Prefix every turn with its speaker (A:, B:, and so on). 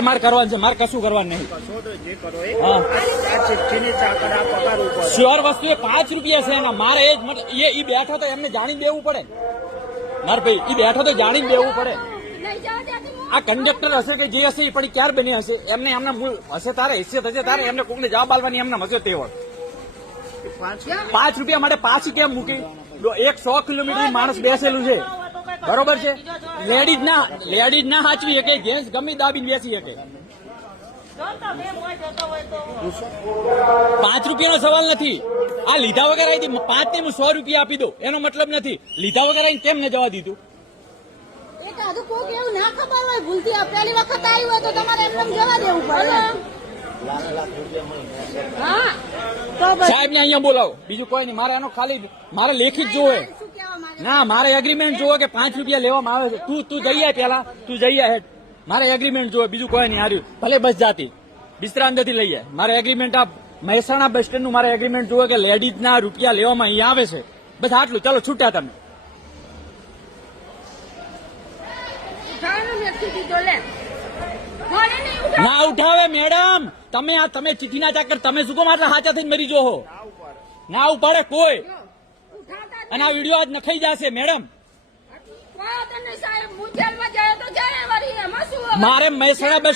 A: મારે કરવાનું છે માર કશું કરવાનું નહીં. શ્યોર વસ્તુ એ પાંચ રૂપિયા છે એના. મારે એ જ એ બેઠો તો એમને જાણી દેવું પડે. માર ભાઈ એ બેઠો તો જાણી દેવું પડે. આ કંડક્ટર હશે કે જે હશે એ પણ ક્યારે બની હશે? એમને એમના મૂળ હશે તારે હિસ્સેત હશે તારે એમને કોકને જવાબ આપવાની એમને હશે તેવડ
B: પાંચ
A: રૂપિયા માટે પાછી કેમ મૂકી? એક સો કિલોમીટર માણસ બેસેલું છે. બરોબર છે? લેડીઝ ના લેડીઝ ના સાચવી શકે જેન્ટ્સ ગમે દાબીને બેસી શકે. પાંચ રૂપિયાનો સવાલ નથી. આ લીધા વગર આવી પાંચ ને હું સો રૂપિયા આપી દો એનો મતલબ નથી. લીધા વગર આવીને કેમ ને જવા દીધું?
C: એ તો હજુ કોક એવું ના ખબર હોય ભૂલથી આ પહેલી વખત આવ્યું હોય તો તમારે એમને એમ જવા દેવું પડે. હા
A: સાહેબ ને અહીંયા બોલાવો. બીજું કોઈ નહીં. મારે એનો ખાલી મારે લેખિત જોવે ના મારે એગ્રીમેન્ટ જોવો કે પાંચ રૂપિયા લેવામાં આવે છે. તું તું જઈ આય પેલા તું જઈ આય હેડ. મારે એગ્રીમેન્ટ જોવે બીજું કોઈ નહીં હાર્યું. ભલે બસ જાતી. બિસ્તરા અંદરથી લઈએ મારે એગ્રીમેન્ટ આ મહેસાણા બસ સ્ટેન્ડનું મારે એગ્રીમેન્ટ જોવે કે લેડીઝ ના રૂપિયા લેવામાં અહીંયા આવે છે. બસ આટલું. ચાલો છૂટા તમે. ના ઉઠાવે મેડમ તમે આ તમે ચીઠીના ચાકર તમે શું કહો આટલા હાચા થઈને મરી જોહો ના ઉપાડે કોઈ. અને આ વીડિયો આજ નખાઈ જશે મેડમ? મારે મહેસાણા બસ